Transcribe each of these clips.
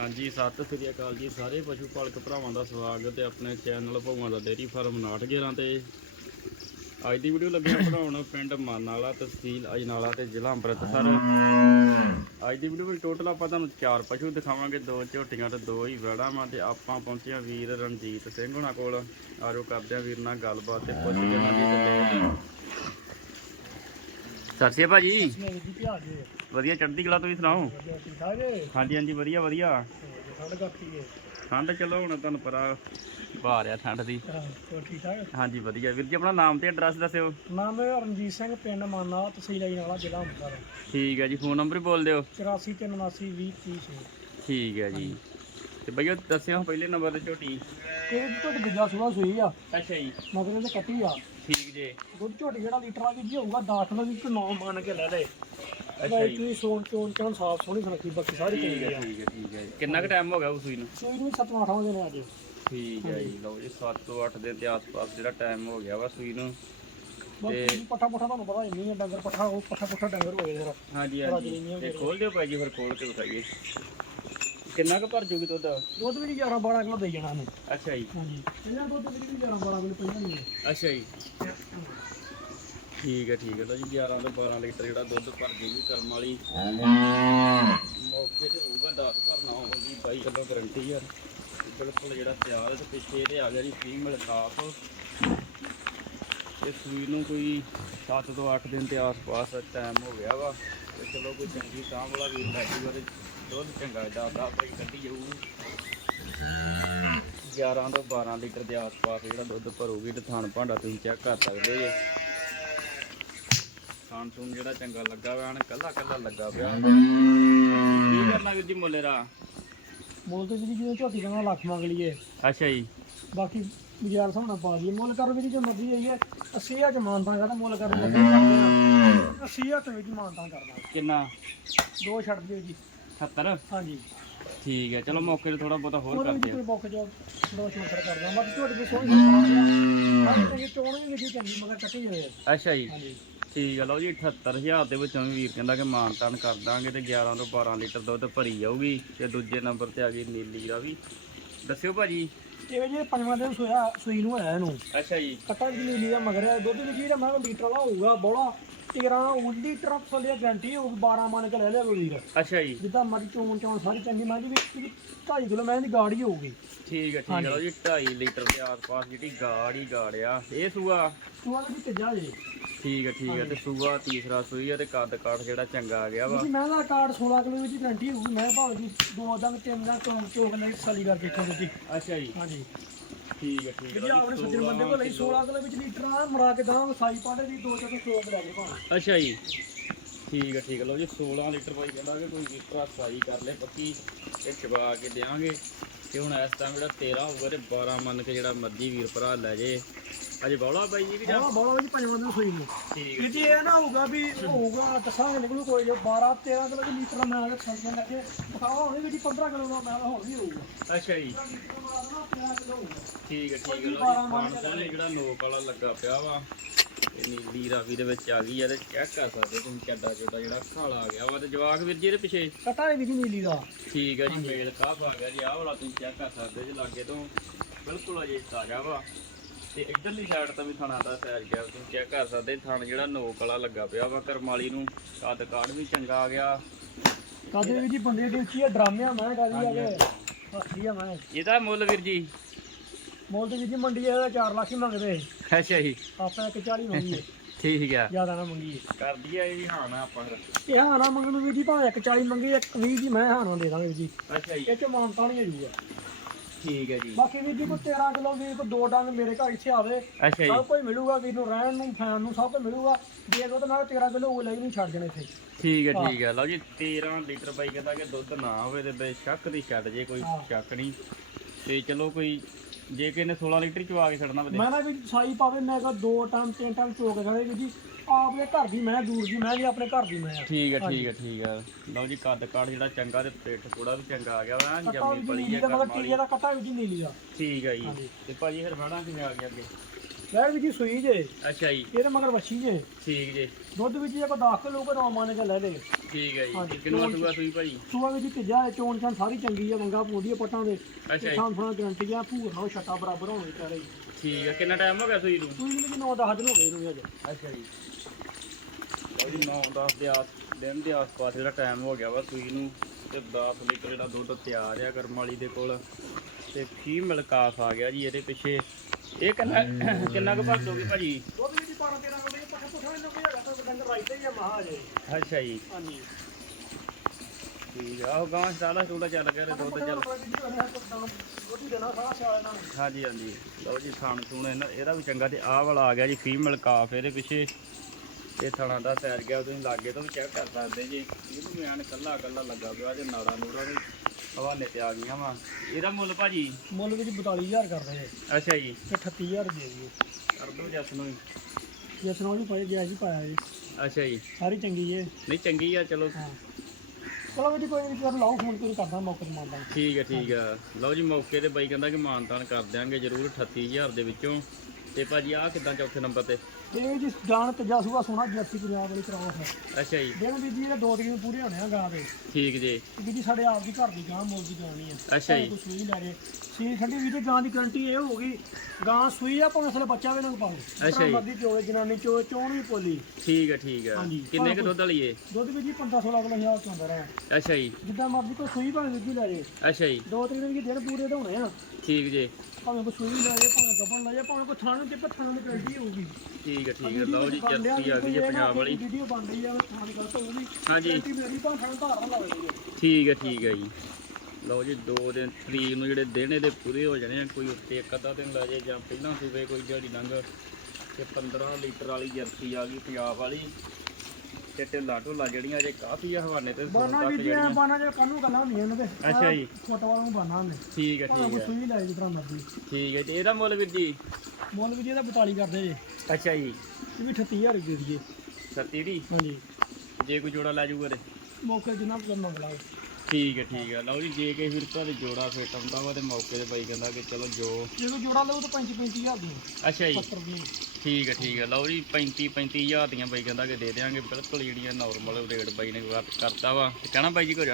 ਹਾਂਜੀ, ਸਤਿ ਸ੍ਰੀ ਅਕਾਲ ਜੀ ਸਾਰੇ ਪਸ਼ੂ ਪਾਲਕ ਭਰਾਵਾਂ ਦਾ ਸਵਾਗਤ ਹੈ ਆਪਣੇ ਚੈਨਲ ਭਗਵਾਨ ਦਾ ਡੇਅਰੀ ਫਾਰਮ 911 ਤੇ। ਅੱਜ ਦੀ ਵੀਡੀਓ ਲੱਗਿਆ ਬਣਾਉਣ ਪਿੰਡ ਮਾਨਾਲਾ ਤਹਿਸੀਲ ਅਜਨਾਲਾ ਤੇ ਜ਼ਿਲ੍ਹਾ ਅੰਮ੍ਰਿਤਸਰ। ਅੱਜ ਦੀ ਵੀਡੀਓ ਵਿੱਚ ਟੋਟਲ ਆਪਾਂ ਤੁਹਾਨੂੰ ਚਾਰ ਪਸ਼ੂ ਦਿਖਾਵਾਂਗੇ, ਦੋ ਝੋਟੀਆਂ ਤੇ ਦੋ ਹੀ ਵੜਾਂ ਵਾਂ ਤੇ ਆਪਾਂ ਪਹੁੰਚੇ ਹਾਂ ਵੀਰ ਰਣਜੀਤ ਸਿੰਘ ਹੁਣਾਂ ਕੋਲ। ਆਰੋ ਕਰਦੇ ਹਾਂ ਵੀਰ ਨਾਲ ਗੱਲਬਾਤ ਤੇ ਪੁੱਛ ਕੇ ਨਾਲ ਦੀ ਸਤਿ ਸ਼੍ਰੀ ਅਕਾਲ ਜੇ ਵਧੀਆ ਚੜ੍ਹਦੀ ਕਲਾ ਤੁਸੀਂ ਸੁਣਾਓ? ਹਾਂਜੀ ਹਾਂਜੀ ਵਧੀਆ ਵਧੀਆ। ਠੰਡ ਚਲੋ ਹੁਣ ਤੁਹਾਨੂੰ ਪਤਾ ਬਾਹਰ ਆ ਠੰਡ ਦੀ। ਠੀਕ ਠਾਕ? ਹਾਂਜੀ ਵਧੀਆ। ਵੀਰ ਜੀ ਆਪਣਾ ਨਾਮ ਤੇ ਐਡਰੈਸ ਦੱਸਿਓ। ਨਾਮ ਹੈ ਰਣਜੀਤ ਸਿੰਘ ਪਿੰਡ ਮਾਨਾ ਤਹਿਸੀਲ ਆਈ ਨਾਲਾ ਜ਼ਿਲ੍ਹਾ ਅੰਮ੍ਰਿਤਸਰ। ਠੀਕ ਹੈ ਜੀ ਫੋਨ ਨੰਬਰ ਬੋਲ ਦਿਓ। 84 20 ਠੀਕ ਹੈ ਜੀ। ਤੇ ਬਈਓ ਦੱਸਿਓ ਪਹਿਲੇ ਨੰਬਰ ਤੇ ਝੋਟੀ। ਇਹ ਝੋਟੀ ਦੂਜਾ ਸੁਬਾ ਸੂਈ ਆ। ਅੱਛਾ ਜੀ। ਮਗਰ ਇਹਦੇ ਕੱਟੀ ਆ। ਜੇ। ਦੁੱਧ ਝੋਟੀ ਜਿਹੜਾ ਲੀਟਰ ਆ ਵੀ ਹੋਊਗਾ 10 ਦਾ ਇੱਕ 9 ਮੰਨ ਕੇ ਲੈ ਲੈ। ਅੱਛਾ ਜੀ। ਤੁਸੀਂ ਸੋਨ ਚੋਨ ਚੋਨ ਸਾਫ਼ ਸੋਹਣੀ ਸੁਣਕੀ ਬਾਕੀ ਸਾਰੀ ਠੀਕ ਹੈ ਠੀਕ ਹੈ ਠੀਕ ਹੈ। ਕਿੰਨਾ ਕੁ ਟਾਈਮ ਹੋ ਗਿਆ ਉਸ ਸੂਈ ਨੂੰ ਸੂਈ ਨੂੰ 7 8 ਦੇ ਨੇ ਅੱਜ ਠੀਕ ਹੈ ਜੀ ਲਓ ਜੀ 7 ਤੋਂ 8 ਦਿਨ ਦੇ ਆਸ-ਪਾਸ ਜਿਹੜਾ ਟਾਈਮ ਹੋ ਗਿਆ ਵਾ ਸੂਈ ਨੂੰ। ਬਾਕੀ ਪੱਠਾ ਪੁੱਠਾ ਤੁਹਾਨੂੰ ਪਤਾ ਇੰਨੀ ਹੈ ਡੰਗਰ ਪੱਠਾ ਉਹ ਪੱਠਾ ਪੁੱਠਾ ਡੰਗਰ ਹੋਏ ਜਰਾ। ਹਾਂਜੀ ਹਾਂਜੀ। ਤੇ ਖੋਲ ਦਿਓ ਭਾਈ ਜੀ ਫਿਰ ਖੋਲ ਕੇ ਦਿਖਾਈਏ ਕਿੰਨਾ ਕੁ ਭਰ ਜੂਗੀ ਦੁੱਧ? ਦੁੱਧ ਵੀ 11 12 ਕਿਲੋ ਦੇਈ ਜਾਣਾ ਨੇ ਅੱਛਾ ਜੀ। ਹਾਂਜੀ। ਇਹਨਾਂ ਦੁੱਧ ਵੀ 11 12 ਕਿਲੋ ਪਹਿਲਾਂ ਨਹੀਂ ਅੱਛਾ ਜੀ। ਠੀਕ ਹੈ ਠੀਕ ਹੈ। ਲਓ ਜੀ 11 ਤੋਂ 12 ਲੀਟਰ ਜਿਹੜਾ ਦੁੱਧ ਭਰ ਜੂਗੀ ਕਰਮ ਵਾਲੀ। ਮੌਕੇ ਤੇ ਹੋਊਗਾ 10 ਭਰਨਾ ਹੋਊਗੀ ਬਾਈ ਕਿਲੋ ਗਰੰਟੀ ਯਾਰ ਬਿਲਕੁਲ ਜਿਹੜਾ ਤਿਆਰ ਹੈ ਤੇ ਪਿੱਛੇ ਇਹਦੇ ਆ ਗਿਆ ਜੀ ਫੀਮੇਲ ਕਾਫ ਤੇ ਸੂਈ ਨੂੰ ਕੋਈ 7 ਤੋਂ 8 ਦਿਨ ਦੇ ਆਸ-ਪਾਸ ਟਾਈਮ ਹੋ ਗਿਆ ਵਾ। ਤੇ ਚਲੋ ਕੋਈ ਚੰਗੀ ਤਾਂ ਵਾਲਾ ਵੀਰ ਲੈ ਜੂਗਾ ਤੇ ਦੁੱਧ ਚੰਗਾ ਇਦਾਂ ਦਾ ਭਾਈ ਕੱਢੀ ਜਾਊਗੀ। 11 ਤੋਂ 12 ਲੀਟਰ ਦੇ ਆਸ-ਪਾਸ ਜਿਹੜਾ ਦੁੱਧ ਭਰੂਗੀ ਤੇ ਭਾਂਡਾ ਤੁਸੀਂ ਚੈੱਕ ਕਰ ਸਕਦੇ ਜੇ। ਥਣ ਥੂਨ ਜਿਹੜਾ ਚੰਗਾ ਲੱਗਾ ਹੋਇਆ ਹਨ ਕੱਲਾ ਕੱਲਾ ਲੱਗਾ ਪਿਆ ਕੀ ਕਰਨਾ ਵੀਰ ਜੀ ਮੁੱਲੇ ਦਾ ਮੁੱਲ ਤੇ ਵੀਰ ਜੀ ਝੋਟੀ ਦਾ ਲੱਖ ਮੰਗ ਲਈਏ। ਅੱਛਾ ਜੀ। ਬਾਕੀ ਬਾਜ਼ਾਰ ਹਿਸਾਬ ਪਾ ਦਈਏ ਮੁੱਲ ਕਰ ਵੀਰ ਜੀ ਜੋ ਮਰਜ਼ੀ ਆਈਏ 80000 ਚ ਮਾਨਤਾ ਕਰਦਾ ਮੁੱਲ ਕਰ ਲੱਗੇ 80 ਹੱਥ ਠੀਕ ਹੈ ਚਲੋ ਮੌਕੇ ਤੇ ਥੋੜਾ ਬਹੁਤਾ ਹੋਰ ਕਰਦੇ ਕੋਈ ਆ ਬੁੱਕ ਜੋ ਦੋ ਛੋਟਰ ਕਰਦਾ। ਬਾਕੀ ਤੁਹਾਡੇ ਕੋਲ ਸੋਹਣੀ ਹਾਂ ਤੇ ਚੋਣ ਵੀ ਲਿਖੀ ਚੰਗੀ ਮਗਰ ਕੱਟੀ ਹੋਏ ਆ। ਅੱਛਾ ਜੀ। ਠੀਕ ਹੈ ਲਓ ਜੀ 78000 ਦੇ ਵਿੱਚੋਂ ਵੀ ਵੀਰ ਕਹਿੰਦਾ ਕਿ ਮਾਨਤਾਨ ਕਰ ਦਾਂਗੇ ਤੇ 11 ਤੋਂ 12 ਲੀਟਰ ਦੁੱਧ ਭਰੀ ਜਾਊਗੀ ਤੇ ਦੂਜੇ ਨੰਬਰ ਤੇ ਆ ਗਈ ਨੀਲੀ ਦਾ ਵੀ। ਦੱਸਿਓ ਭਾਜੀ। ਇਹ ਜੇ ਪੰਜਵਾਂ ਦਿਨ ਸੋਇਆ ਸੂਈ ਨੂੰ ਆਇਆ ਇਹਨੂੰ। ਅੱਛਾ ਜੀ। ਕੱਟਾ ਵੀ ਨੀਲੀ ਦਾ ਮਗਰ ਹੈ ਦੁੱਧ ਵਿੱਚ ਜਿਹੜਾ ਮੈਂ ਲੀਟਰ ਵਾਲਾ ਹੋਊਗਾ ਬੋਲਾ 13 19 ਟਰੱਕ ਥੱਲੇ ਗਰੰਟੀ ਹੋਊਗੀ 12 ਮੰਨ ਕੇ ਲੈ ਲਿਆ ਕੋਈ ਵੀਰ। ਅੱਛਾ ਜੀ। ਜਿੱਦਾਂ ਮਰਜ਼ੀ ਚੋਣ ਚੋਣ ਸਾਰੀ ਚੰਗੀ ਮੈਂ ਵੀ 2.5 ਕਿਲੋ ਮੈਂ ਦੀ ਗਾੜੀ ਹੋਊਗੀ ਠੀਕ ਹੈ ਠੀਕ ਹੈ ਲਓ ਜੀ 2.5 ਲੀਟਰ ਦੇ ਆਸ-ਪਾਸ ਜਿਹੜੀ ਗਾੜ ਹੀ ਗਾੜ ਆ ਇਹ ਸੂਆ? ਸੂਆ ਦੇ ਵਿੱਚ ਜਾ ਜੇ। ਠੀਕ ਹੈ ਠੀਕ ਹੈ ਤੇ ਸੂਆ ਤੀਸਰਾ ਸੂਈ ਆ ਤੇ ਕੱਦ ਕਾਠ ਜਿਹੜਾ ਚੰਗਾ ਆ ਗਿਆ ਵਾ। ਜੀ ਮੈਂ ਦਾ ਕਾਰਡ 16 ਕਿਲੋ ਵਿੱਚ ਗਰੰਟੀ ਹੋਊਗੀ ਮੈਂ ਭਾਵੇਂ ਜੀ ਦੋ ਦੰਗ ਤਿੰਨ ਦੰਗ ਚੋਕ ਲੈ ਸਾਲੀ ਕਰ ਦੇਖੋ ਜੀ। ਅੱਛਾ ਜੀ। ਹਾਂਜੀ। ਠੀਕ ਹੈ ਠੀਕ ਹੈ। ਜੀ ਆਪਣੇ ਸੱਜਣ ਬੰਦੇ ਕੋਲ ਲਈ 16 ਕਿਲੋ ਵਿੱਚ ਲੀਟਰ ਆ ਮਰਾ ਕੇ ਦਾਂ ਸਾਈ ਪਾੜੇ ਦੀ ਦੋ ਚੱਕ ਚੋਕ ਲੈ ਜੇ ਭਾਵੇਂ। ਅੱਛਾ ਜੀ। ਠੀਕ ਹੈ ਠੀਕ ਹੈ। ਲਓ ਜੀ 16 ਲੀਟਰ ਭਾਈ ਕਹਿੰਦਾ ਕਿ ਕੋਈ ਇਸ ਤਰ੍ਹਾਂ ਸਾਈ ਕਰ ਲੈ ਪੱਕੀ ਤੇ ਚਬਾ ਕੇ ਦੇਵਾਂਗੇ ਤੇ ਹੁਣ ਇਸ ਟਾਈਮ ਜਿਹੜਾ 13 ਹੋਊਗਾ ਤੇ 12 ਮੰਨ ਕੇ ਜਿਹੜਾ ਮਰਜ਼ੀ ਵੀਰ ਭਰਾ ਲੈ ਜੇ। ਅਜੇ ਬੌਲਾ ਬਾਈ ਜੀ ਵੀ ਜਾਂ ਬੋਲਾ ਬੋਲਾ ਵਿੱਚ ਪੰਜਵਾਂ ਦਿਨ ਸੂਈ ਨੂੰ ਠੀਕ ਹੈ। ਜੀ ਇਹ ਨਾ ਹੋਊਗਾ ਵੀ ਹੋਊਗਾ ਦੱਸਾਂਗੇ ਨਿਕਲੂ ਕੋਈ ਜੋ 12 13 ਕਿਲੋ ਦੀ ਲੀਟਰ ਮੈਂ ਆ ਸਮਝਣ ਲੱਗੇ। ਬਤਾਓ ਹੋਣੀ ਵੀ 15 ਕਿਲੋ ਦਾ ਮੈਂ ਹੋਰ ਵੀ ਹੋਊਗਾ। ਅੱਛਾ ਜੀ। ਲੀਟਰ ਮਾਰਾ ਨਾ 13 ਕਿਲੋ ਹੋਊਗਾ। ਠੀਕ ਹੈ ਠੀਕ ਹੈ ਜੀ ਜਿਹੜਾ ਨੋਕ ਵਾਲਾ ਲੱਗਾ ਪਿਆ ਵਾ। ਤੇ ਨੀਲੀ ਰਾਵੀ ਦੇ ਵਿੱਚ ਆ ਗਈ ਆ ਤੇ ਚੈੱਕ ਕਰ ਸਕਦੇ ਤੁਸੀਂ ਚੱਡਾ ਚੋਦਾ ਜਿਹੜਾ ਖਾਲਾ ਆ ਗਿਆ ਵਾ ਤੇ ਜਵਾਕ ਵੀਰ ਜੀ ਇਹਦੇ ਪਿੱਛੇ? ਕਟਾ ਇਹ ਵੀ ਜੀ ਨੀਲੀ ਦਾ। ਠੀਕ ਹੈ ਜੀ ਮੇਲ ਕਾਫ ਆ ਗਿਆ ਜੀ ਆਹ ਵਾਲਾ ਤੁਸੀਂ ਚੈੱਕ ਕਰ ਸਕਦੇ ਜੀ ਲਾਗੇ ਤੋਂ। ਬਿਲਕੁਲ ਅਜੇ ਤਾਜ਼ਾ ਵਾ। ਤੇ ਇਧਰਲੀ ਸਾਈਡ ਤੋਂ ਵੀ ਥਾਣਾ ਦਾ ਸੈਰ ਗਿਆ ਤੁਸੀਂ ਚੈੱਕ ਕਰ ਸਕਦੇ ਥਣ ਜਿਹੜਾ ਨੋਕ ਵਾਲਾ ਲੱਗਾ ਪਿਆ ਵਾ ਕਰਮਾਲੀ ਨੂੰ। ਕੱਦ ਕਾਠ ਵੀ ਚੰਗਾ ਆ ਗਿਆ। ਕਦੇ ਵੀ ਜੀ ਬੰਦੇ ਦੀ ਉੱਚੀ ਆ ਡਰਾਮਿਆਂ ਮੈਂ ਕਾਦੀ ਆ ਗਏ ਹੱਥੀ ਆ ਮੈਂ। ਇਹਦਾ ਮੁੱਲ ਵੀਰ ਜੀ ਮੋਲ ਤੇ ਜੀ ਮੰਡੀ ਇਹਦਾ 4 ਲੱਖ ਹੀ ਮੰਗਦੇ ਅੱਛਾ ਜੀ। ਆਪਾਂ 140 ਮੰਗੀਏ ਠੀਕ ਆ। ਜ਼ਿਆਦਾ ਨਾ ਮੰਗੀਏ। ਕਰ ਦਈਏ ਇਹ ਹਾਂ ਨਾ ਆਪਾਂ ਇਹ ਹਾਂ ਨਾ ਮੰਗਣ ਨੂੰ ਵੀ ਜੀ ਭਾਵੇਂ 140 ਮੰਗੀ 120 ਜੀ ਮੈਂ ਹਾਂ ਨਾ ਦੇ ਦਾਂਗੇ ਜੀ। ਅੱਛਾ ਜੀ। ਇਹ ਚ ਮਾਨਤਾ ਨਹੀਂ ਹੈਗੀ ਆ ਠੀਕ ਹੈ ਜੀ। ਬਾਕੀ ਵੀ ਜੀ ਕੋਈ 13 ਕਿਲੋ ਵੀ ਕੋਈ ਦੋ ਡੰਗ ਮੇਰੇ ਘਰ ਇੱਥੇ ਆਵੇ ਅੱਛਾ ਜੀ। ਸਭ ਕੁਝ ਮਿਲੂਗਾ ਵੀਰ ਨੂੰ ਰਹਿਣ ਨੂੰ ਖਾਣ ਨੂੰ ਸਭ ਕੁਝ ਮਿਲੂਗਾ। ਜੇ ਦੁੱਧ ਮੈਂ 13 ਕਿਲੋ ਉਹ ਲੈ ਨਹੀਂ ਛੱਡ ਦੇਣੇ ਇੱਥੇ। ਠੀਕ ਹੈ। ਠੀਕ ਹੈ ਲਓ ਜੀ। 13 ਲੀਟਰ ਬਾਈ ਕਹਿੰਦਾ ਕਿ ਦੁੱਧ ਨਾ ਹੋਵੇ ਤੇ ਬੇਸ਼ੱਕ ਦੀ ਛੱਡ ਜੇ ਕੋਈ ਹਾਂ। ਸ਼ੱਕ ਨਹੀਂ। ਤੇ ਚਲੋ ਕੋਈ ਜੇ ਨੇ 16 ਲੀਟਰ ਚਵਾ ਕੇ ਛੱਡਣਾ ਵੇ ਮੈਂ ਨਾ ਵੀ ਸਾਈ ਪਾਵੇ ਮੈਂ ਕਿਹਾ ਦੋ ਟਾਈਮ ਤਿੰਨ ਟਾਈਮ ਚੋਕ ਖੜੇ ਵੀ ਜੀ। ਆਪਣੇ ਘਰ ਦੀ ਮੈਂ ਦੂਰ ਦੀ ਮੈਂ ਵੀ ਆਪਣੇ ਘਰ ਦੀ ਮੈਂ। ਆ ਠੀਕ ਹੈ ਠੀਕ ਹੈ ਠੀਕ ਹੈ ਲਓ ਜੀ ਕੱਦ ਕਾਠ ਜਿਹੜਾ ਚੰਗਾ ਤੇ ਪੇਟ ਥੋੜਾ ਵੀ ਚੰਗਾ ਆ ਗਿਆ ਵਾ ਜੰਮੀ ਪਲੀ ਹੈ ਕੱਟਾ ਵੀ ਨੀਲੀ ਦਾ ਠੀਕ ਹੈ ਜੀ। ਤੇ ਭਾਜੀ ਫਿਰ ਫੜਾ ਕਿਵੇਂ ਆ ਗਿਆ ਅੱਗੇ? ਵੈਰ ਵੀ ਸੂਈ ਜੇ? ਅੱਛਾ ਜੀ। ਇਹਦੇ ਮਗਰ ਵੱਛੀ ਜੇ। ਠੀਕ ਜੀ। ਦੁੱਧ ਵਿੱਚ ਜੇ ਕੋ 10 ਕਿਲੋ ਕੋ ਨਾ ਮੰਨ ਕੇ ਲੈ ਲੈ ਠੀਕ ਹੈ ਜੀ। ਕਿੰਨਾ ਸੂਆ ਸੂਈ ਭਾਜੀ। ਸੂਆ ਵਿੱਚ ਤੀਜਾ ਹੈ ਚੋਣ ਚਾਂ ਸਾਰੀ ਚੰਗੀ ਹੈ ਮੰਗਾ ਪੂਰੀ ਪਟਾਂ ਦੇ। ਅੱਛਾ ਜੀ। ਥਾਂ ਥਾਂ ਗਰੰਟੀ ਆ ਭੂਰ ਨਾਲ ਛੱਟਾ ਬਰਾਬਰ ਹੋਣੇ ਚਾਹੀਦੇ ਠੀਕ ਹੈ ਕਿੰਨਾ ਟਾਈਮ ਹੋ ਗਿਆ ਸੂਈ ਨੂੰ? ਸੂਈ ਨੂੰ ਵੀ 9-10 ਦਿਨ ਹੋ ਗਏ ਇਹਨੂੰ ਅਜੇ ਅੱਛਾ ਜੀ। ਜੀ 9 10 ਦੇ ਆਸ ਦਿਨ ਦੇ ਆਸ-ਪਾਸ ਜਿਹੜਾ ਟਾਈਮ ਹੋ ਗਿਆ ਵਾ ਸੂਈ ਨੂੰ ਤੇ 10 ਲੀਟਰ ਜਿਹੜਾ ਦੁੱਧ ਤਿਆਰ ਆ ਕਰਮ ਵਾਲੀ ਦੇ ਕੋਲ। ਤੇ ਫੀਮੇਲ ਕਾਫ ਆ ਗਿਆ ਜੀ ਇਹਦੇ ਪਿੱਛੇ। ਇਹ ਕਿੰਨਾ ਕਿੰਨਾ ਕੁ ਭਰ ਦੋਗੇ ਭਾਜੀ ਦੁੱਧ ਵਿੱਚ 12-13 ਕਿਲੋ ਪਟਾ ਪੁੱਠਾ ਇਹਨਾਂ ਕੋਈ ਹੈਗਾ ਤਾਂ ਡੰਗਰ ਰਾਈਤੇ ਹੀ ਆ ਮਹਾ ਜੇ ਅੱਛਾ ਜੀ। ਹਾਂਜੀ ਠੀਕ ਆ, ਉਹ ਗਾਂ ਸਟਾਲਾ ਸਟੂਲਾ ਚੱਲ ਗਿਆ ਦੁੱਧ ਚੱਲ ਹਾਂਜੀ ਹਾਂਜੀ। ਲਓ ਜੀ ਥਾਣ ਥੂਣ ਇਹਦਾ ਵੀ ਚੰਗਾ ਤੇ ਆਹ ਵਾਲਾ ਆ ਗਿਆ ਜੀ ਫੀਮੇਲ ਕਾਫ ਇਹਦੇ ਪਿੱਛੇ। ਇਹ ਥਣਾ ਦਾ ਸੈਰ ਗਿਆ, ਤੁਸੀਂ ਲਾਗੇ ਤੋਂ ਵੀ ਚੈੱਕ ਕਰ ਸਕਦੇ ਜੀ। ਇਹਨੂੰ ਵੀ ਕੱਲਾ ਕੱਲਾ ਲੱਗਾ ਪਿਆ, ਜੇ ਨਾੜਾ ਨੂੜਾ ਵੀ ਹਵਾਲੇ ਤੇ ਆ ਗਈਆਂ ਵਾ। ਇਹਦਾ ਮੁੱਲ ਭਾਜੀ? ਮੁੱਲ ਵਿੱਚ 42000 ਕਰਦੇ ਨੇ ਅੱਛਾ ਜੀ। ਤੇ 38000 ਦੇ ਦਿਓ ਕਰ ਦੋ ਜੱਸ ਨੂੰ ਹੀ। ਜੇ ਸੁਣਾਓ ਜੀ ਪਾਏ ਗਿਆ ਜੀ ਪਾਇਆ ਜੀ ਅੱਛਾ ਜੀ। ਸਾਰੀ ਚੰਗੀ ਏ। ਨਹੀਂ ਚੰਗੀ ਆ ਚਲੋ। ਹਾਂ। ਚਲੋ ਵੀ ਕੋਈ ਨਹੀਂ ਕਰ ਲਾਓ ਫੋਨ ਕੋਈ ਕਰਦਾ ਮੌਕੇ ਤੇ ਮੰਨਦਾ ਠੀਕ ਹੈ ਠੀਕ ਆ। ਲਓ ਜੀ ਮੌਕੇ ਤੇ ਬਾਈ ਕਹਿੰਦਾ ਕਿ ਮਾਨਤਾਨ ਕਰ ਦਿਆਂਗੇ ਜ਼ਰੂਰ 38000 ਦੇ ਵਿੱਚੋਂ। ਤੇ ਭਾਜੀ ਆਹ ਕਿਦਾਂ ਚੌਥੇ ਨੰਬਰ ਤੇ? ਇਹ ਜੀ ਜਾਣ ਤੇ ਜਾਸੂਗਾ ਸੋਨਾ ਜੱਸੀ ਪੰਜਾਬ ਵਾਲੀ ਕਰਾਓ ਫਿਰ ਅੱਛਾ ਜੀ। ਦਿਨ ਵੀ ਜੀ ਇਹ ਦੋ ਦਿਨ ਪੂਰੇ ਹੋਣੇ ਆ ਗਾਂ ਦੇ। ਠੀਕ ਜੀ। ਵੀ ਜੀ ਸਾਡੇ ਆਪ ਦੀ ਘਰ ਦੀ ਗਾਂ ਮੁੱਲ ਦੀ ਜਾਣੀ ਆ। ਅੱਛਾ ਜੀ। ਕੋਈ ਸੂਈ ਲੈ ਜੇ। ਸੀ ਠੰਡੀ ਵੀ ਤੇ ਗਾਂ ਦੀ ਗਰੰਟੀ ਇਹ ਹੋਊਗੀ ਗਾਂ ਸੂਈ ਆ ਭਾਵੇਂ ਅਸਲੇ ਬੱਚਾ ਵੀ ਨਾ ਪਾਵੇ। ਅੱਛਾ ਜੀ। ਮਰਦੀ ਚੋਲੇ ਜਨਾਨੀ ਚੋ ਚੋਣ ਵੀ ਪੋਲੀ ਠੀਕ ਹੈ ਠੀਕ ਆ। ਕਿੰਨੇ ਕੁ ਦੁੱਧ ਵਾਲੀ ਏ ਦੁੱਧ ਵੀ ਜੀ 15 16 ਕਿਲੋ ਹਜ਼ਾਰ ਚੋਂਦਾ ਰਿਹਾ। ਅੱਛਾ ਜੀ। ਜਿੱਦਾਂ ਮਰਦੀ ਕੋਈ ਸੂਈ ਭਾਵੇਂ ਵਿੱਧੀ ਲੈ ਜੇ। ਅੱਛਾ ਜੀ। ਦੋ ਤਿੰਨ ਦਿਨ ਕੀ ਦਿਨ ਪੂਰੇ ਹੋਣੇ ਆ। ਠੀਕ ਜੀ। ਭਾਵੇਂ ਕੋਈ ਸੂਈ ਲੈ ਜੇ ਭਾਵੇਂ ਗੱਬਣ ਲੈ ਜੇ ਭਾਵੇਂ ਕੋਈ ਥਾਣ ਤੇ ਪੱਥਾਂ ਦੀ ਗਰੰਟੀ ਹੋਊਗੀ। ਠੀਕ ਹੈ ਠੀਕ ਹੈ ਲਓ ਜੀ ਜਰਸੀ ਆ ਗਈ ਹੈ ਪੰਜਾਬ ਵਾਲੀ। ਵੀਡੀਓ ਬਣ ਰਹੀ ਆ ਥਾਂ ਦੀ ਗਲਤ ਹੋਊਗੀ ਹਾਂਜੀ। ਗਰੰਟੀ ਮੇਰੀ ਤਾਂ ਥਾਂ ਧਾਰਨ ਲੱਗਦੀ ਹੈ। ਠੀਕ ਹੈ ਠੀਕ ਹੈ ਜੀ। ਲਓ ਜੀ ਦੋ ਦਿਨ ਤਰੀਕ ਨੂੰ ਜਿਹੜੇ ਦਿਨ ਇਹਦੇ ਪੂਰੇ ਹੋ ਜਾਣੇ ਆ ਕੋਈ ਉੱਤੇ ਇੱਕ ਅੱਧਾ ਦਿਨ ਲੈ ਜੇ ਜਾਂ ਪਹਿਲਾਂ ਸੂਬੇ ਕੋਈ ਦਿਹਾੜੀ ਲੰਘ ਤੇ 15 ਲੀਟਰ ਵਾਲੀ ਜਰਸੀ ਆ ਗਈ ਪੰਜਾਬ ਵਾਲੀ। ਤੇ ਢਿੱਲਾ ਢੋਲਾ ਜਿਹੜੀਆਂ ਅਜੇ ਕਾਫੀ ਆ ਹਵਾਨੇ ਤੇ ਸੁਣ ਬਾਨਾ ਤੱਕ ਵੀ ਜੀ ਜਿਹੜੀਆਂ। ਬਾਨਾ ਜੇ ਕੰਨੂ ਗੱਲਾਂ ਹੁੰਦੀਆਂ ਇਹਨਾਂ ਦੇ ਅੱਛਾ ਜੀ। ਫੋਟੋ ਵਾਲਾ ਨੂੰ ਬਾਨਾ ਹੁੰਦੇ। ਠੀਕ ਹੈ ਭਾਵੇਂ ਠੀਕ ਕੋਈ ਹੈ ਸੂਈ ਲੈ ਜੇ ਤਰ੍ਹਾਂ ਮਰਦੀ ਠੀਕ ਹੈ ਤੇ ਇਹਦਾ ਮੁੱਲ ਵੀਰ ਜੀ? ਮੁੱਲ ਵੀ ਜੀ ਇਹਦਾ 42 ਕਰਦੇ ਜੇ। ਅੱਛਾ ਜੀ। ਇਹ ਵੀ 38000 ਦੇ ਦਈਏ ਸੱਤੀ ਦੀ? ਹਾਂਜੀ। ਜੇ ਕੋਈ ਜੋੜਾ ਲੈ ਜਾਊਗਾ ਤੇ? ਮੌਕੇ ਜਿੰਨਾ ਕੁ ਮੰਗ ਲਾਓ ਠੀਕ ਹੈ ਠੀਕ ਹੈ। ਲਓ ਜੀ ਜੇ ਕਿਸੇ ਵੀਰ ਘਰ ਜੋੜਾ ਫਿੱਟ ਆਉਂਦਾ ਵਾ ਤੇ ਮੌਕੇ ਤੇ ਬਾਈ ਕਹਿੰਦਾ ਕਿ ਚਲੋ ਜੋ। ਜੇ ਕੋਈ ਜੋੜਾ ਲਓ ਤਾਂ 35 35000 ਦੀ। ਅੱਛਾ ਜੀ। 70 ਦੀ ਠੀਕ ਹੈ ਠੀਕ ਹੈ। ਲਓ ਜੀ 35 35000 ਦੀਆਂ ਬਾਈ ਕਹਿੰਦਾ ਕਿ ਦੇ ਦੇਾਂਗੇ ਬਿਲਕੁਲ ਜਿਹੜੀਆਂ ਨਾਰਮਲ ਰੇਟ ਬਾਈ ਨੇ ਕਰ- ਕਰਤਾ ਵਾ। ਤੇ ਕਹਿਣਾ ਬਾਈ ਜੀ ਕੁਝ?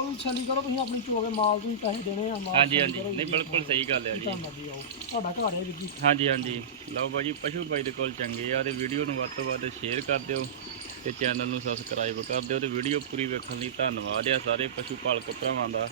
ਵੀ ਛੱਲੀ ਕਰੋ ਤੁਸੀਂ ਆਪਣੀ ਚੋਗੇ ਮਾਲ ਦੀ ਪੈਸੇ ਦੇਣੇ ਆ ਮਾਲ ਹਾਂਜੀ ਹਾਂਜੀ। ਨਹੀਂ। ਬਿਲਕੁਲ ਸਹੀ ਗੱਲ ਹੈ ਜੀ। ਤੁਹਾਡਾ ਘਰ ਹੈ ਜੀ। ਹਾਂਜੀ ਹਾਂਜੀ। ਲਓ ਬਾਈ ਜੀ ਪਸ਼ੂ ਬਾਈ ਦੇ ਕੋਲ ਚੰਗੇ ਆ ਤੇ ਵੀਡੀਓ ਨੂੰ ਵੱਧ ਤੋਂ ਵੱਧ ਸ਼ੇਅਰ ਕਰ ਦਿਓ। ਤੇ ਚੈਨਲ ਨੂੰ ਸਬਸਕ੍ਰਾਈਬ ਕਰ ਦਿਓ ਤੇ ਵੀਡੀਓ ਪੂਰੀ ਵੇਖਣ ਲਈ ਧੰਨਵਾਦ ਆ ਸਾਰੇ ਪਸ਼ੂ ਪਾਲਕ ਭਰਾਵਾਂ ਦਾ।